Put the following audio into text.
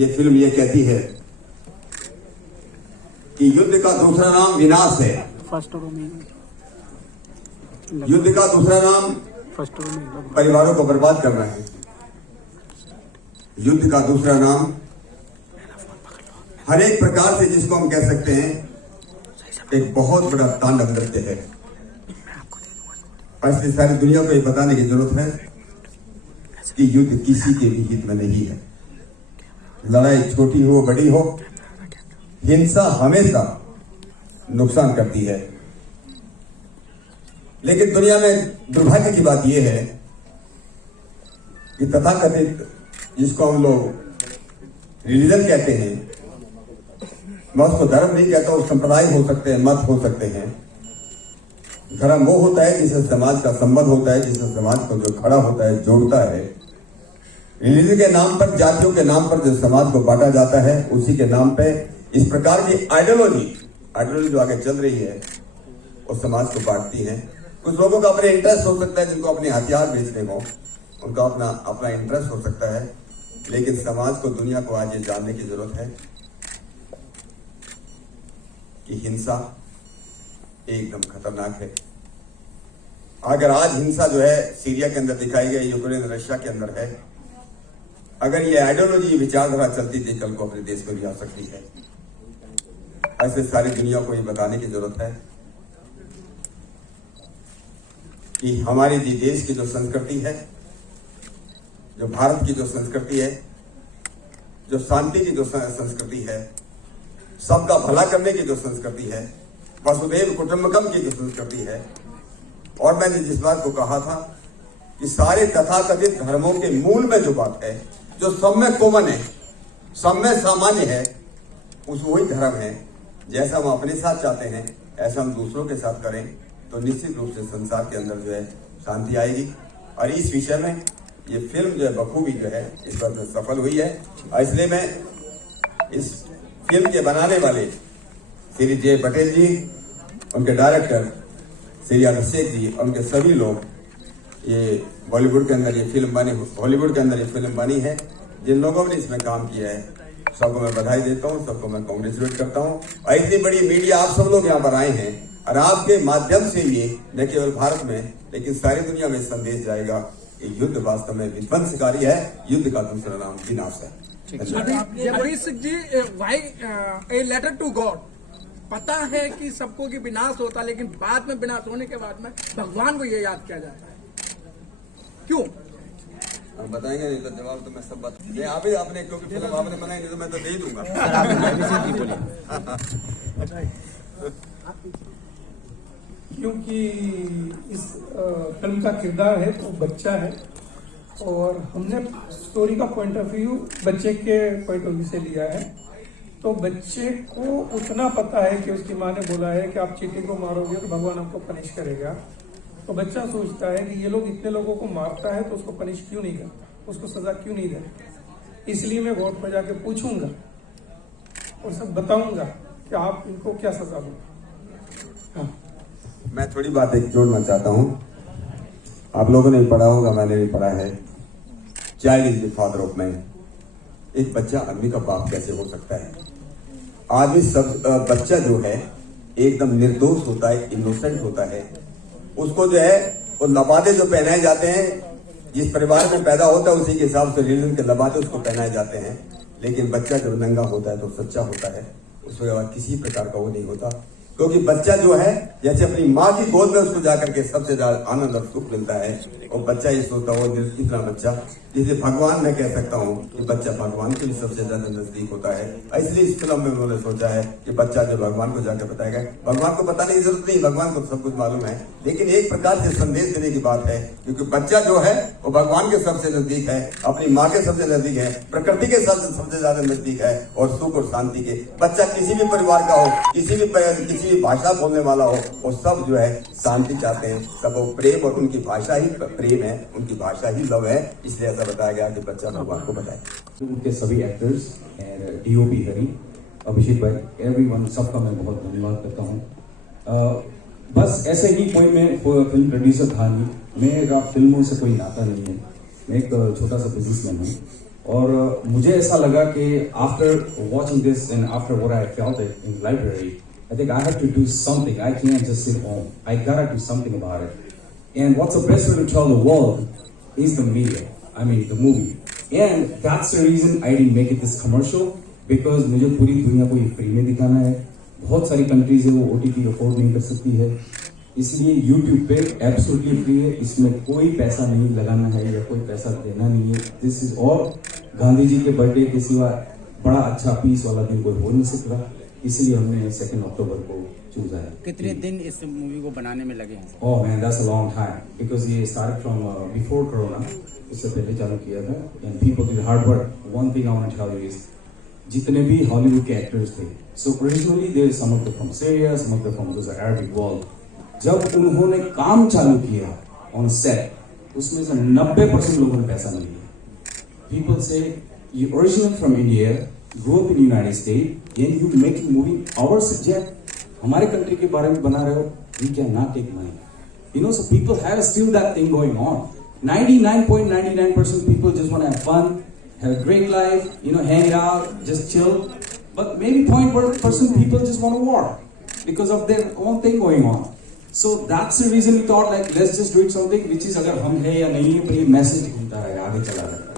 ये फिल्म ये कहती है कि युद्ध का दूसरा नाम विनाश है। युद्ध का दूसरा नाम परिवारों को बर्बाद करना है। युद्ध का दूसरा नाम हर एक प्रकार से जिसको हम कह सकते हैं एक बहुत बड़ा तांडव नृत्य है। और इसलिए सारी दुनिया को ये बताने की जरूरत है कि युद्ध किसी के भी हित में नहीं है। लड़ाई छोटी हो बड़ी हो, हिंसा हमेशा नुकसान करती है। लेकिन दुनिया में दुर्भाग्य की बात यह है कि तथाकथित जिसको हम लोग रिलीजन कहते हैं, मैं उसको धर्म नहीं कहता, वो संप्रदाय हो सकते हैं, मत हो सकते हैं। धर्म वो होता है जिससे समाज का संबंध होता है, जिससे समाज को जो खड़ा होता है, जोड़ता है। रिलीजन के नाम पर, जातियों के नाम पर जो समाज को बांटा जाता है, उसी के नाम पे इस प्रकार की आइडियोलॉजी जो आगे चल रही है वो समाज को बांटती है। कुछ लोगों का अपने इंटरेस्ट हो सकता है, जिनको अपने हथियार बेचने को, उनका अपना इंटरेस्ट हो सकता है। लेकिन समाज को, दुनिया को आज ये जानने की जरूरत है कि हिंसा एकदम खतरनाक है। अगर आज हिंसा जो है सीरिया के अंदर दिखाई गई, यूक्रेन रशिया के अंदर है, अगर ये आइडियोलॉजी, विचारधारा चलती थी, कल को अपने देश में भी आ सकती है। ऐसे सारी दुनिया को ये बताने की जरूरत है कि हमारी देश की जो संस्कृति है, जो भारत की जो संस्कृति है, जो शांति की जो संस्कृति है, सबका भला करने की जो संस्कृति है, वसुधैव कुटुंबकम की जो संस्कृति है, और मैंने जिस बात को कहा था कि सारे तथाकथित धर्मों के मूल में जो बात है, जो सब में कॉमन है, सब में सामान्य है, उस वही धर्म है। जैसा हम अपने साथ चाहते हैं ऐसा हम दूसरों के साथ करें तो निश्चित रूप से संसार के अंदर जो है शांति आएगी। और इस विषय में ये फिल्म जो है बखूबी जो है इस बात में सफल हुई है। और इसलिए मैं इस फिल्म के बनाने वाले श्री जय पटेल जी, उनके डायरेक्टर श्री अभिषेक जी और उनके सभी लोग, ये बॉलीवुड के अंदर ये फिल्म बनी, हॉलीवुड के अंदर ये फिल्म बनी है, जिन लोगों ने इसमें काम किया है, सबको मैं बधाई देता हूँ, सबको मैं कांग्रेचुलेट करता हूँ। और इतनी बड़ी मीडिया आप सब लोग यहाँ पर आए हैं और आपके माध्यम से ये न केवल भारत में लेकिन सारी दुनिया में संदेश जाएगा कि युद्ध वास्तव में विध्वंसकारी है, युद्ध का दूसरा नाम विनाश है। Abhishek ji, a letter to God, पता है कि सबको की विनाश होता, लेकिन बाद में विनाश होने के बाद में भगवान को ये याद किया जाता है, क्यों? हम बताएंगे, नहीं तो जवाब तो मैं सब बता आपने, क्योंकि फिल्म आपने बनाई नहीं तो मैं तो दे ही दूंगा। क्योंकि इस फिल्म का किरदार है तो बच्चा है, और हमने स्टोरी का पॉइंट ऑफ व्यू बच्चे के पॉइंट ऑफ व्यू से लिया है। तो बच्चे को उतना पता है कि उसकी माँ ने बोला है कि आप चींटी को मारोगे तो भगवान आपको पनिश करेगा। तो बच्चा सोचता है कि ये लोग इतने लोगों को मारता है तो उसको पनिश क्यों नहीं करता, उसको सजा क्यों नहीं देता। इसलिए मैं वोट पर जाके पूछूंगा और सब बताऊंगा कि आप इनको क्या सजा दो। हाँ। मैं थोड़ी बात एक जोड़ना चाहता हूँ। आप लोगों ने भी पढ़ा होगा, मैंने भी पढ़ा है, child is the father of man. एक बच्चा आदमी का बाप कैसे हो सकता है? आदमी सब बच्चा जो है एकदम निर्दोष होता है, इनोसेंट होता है। उसको जो है वो लबादे जो पहनाए जाते हैं, जिस परिवार में पैदा होता है उसी के हिसाब से रिलीजन के लबादे उसको पहनाए जाते हैं। लेकिन बच्चा जब नंगा होता है तो सच्चा होता है, उसके बाद किसी प्रकार का वो नहीं होता। क्योंकि बच्चा जो है जैसे अपनी माँ की गोद में उसको जाकर के सबसे ज्यादा आनंद और सुख मिलता है, और बच्चा ये सोचता हो इतना बच्चा, जिसे भगवान मैं कह सकता हूँ कि बच्चा भगवान के भी सबसे ज्यादा नजदीक होता है। इसलिए इस फिल्म में उन्होंने सोचा है कि बच्चा जो भगवान को जाकर बताएगा। भगवान को बताने की जरूरत नहीं, भगवान को सब कुछ मालूम है, लेकिन एक प्रकार से संदेश देने की बात है। क्योंकि बच्चा जो है वो भगवान के सबसे नजदीक है, अपनी माँ के सबसे नजदीक है, प्रकृति के सबसे ज्यादा नजदीक है, और सुख और शांति के। बच्चा किसी भी परिवार का हो, किसी भी भाषा बोलने वाला हो, वो सब जो है शांति चाहते हैं, सब वो प्रेम, और उनकी भाषा ही प्रेम है, उनकी भाषा ही लव है। इसलिए ऐसा बताया गया कि बच्चा भगवान को बताए। उनके सभी एक्टर्स, डीओपी हरी, अभिषेक भाई, एवरीवन, सबका मैं बहुत धन्यवाद करता हूँ। बस ऐसे ही कोई मैं फिल्म प्रोड्यूसर था नहीं, मेरा फिल्मों से कोई नाता नहीं है। मैं एक छोटा सा बिजनेसमैन हूँ, और मुझे ऐसा लगा कि after watching this and after what I felt it in library, I think I have to do something. I can't just sit home. I gotta do something about it. And what's the best way to tell the world is the media. I mean, the movie. And that's the reason I didn't make it this commercial, because मुझे पूरी दुनिया को ये free में दिखाना है. बहुत सारी कंट्रीज है वो OTT अफोर्ड नहीं कर सकती है, इसलिए YouTube पे एब्सोल्युटली फ्री है. इसमें कोई पैसा नहीं लगाना है या कोई पैसा देना नहीं है. दिस इज और गांधी जी के बर्थडे के सिवा बड़ा अच्छा पीस वाला दिन कोई हो नहीं सकता, इसलिए हमने 2 अक्टूबर को चूजा है. कितने दिन इस मूवी को बनाने में लगे हैं? Oh man, that's a long time because ये started from before Corona. इससे पहले चालू किया था and people did hard work. One thing I want to tell you is जितने भी हॉलीवुड के एक्टर्स थे, so originally there some of them from Syria, some of them from the Arabic world. जब उन्होंने काम चालू किया on set, उसमें से 90% लोगों ने पैसा नहीं लिया. People say you original from India, grew up in the United States, and you making movie our subject, हमारे कंट्री के बारे में बना रहे हो, we cannot take money. You know, so people have still that thing going on. 99.99% people just want to have fun, have a great life, you know, hang out, just chill. But maybe 0.1% people just want to war because of their own thing going on. So that's the reason we thought like let's just do it something which is अगर हम है या नहीं है पर ये message घूमता रहेगा, आगे चला रहेगा.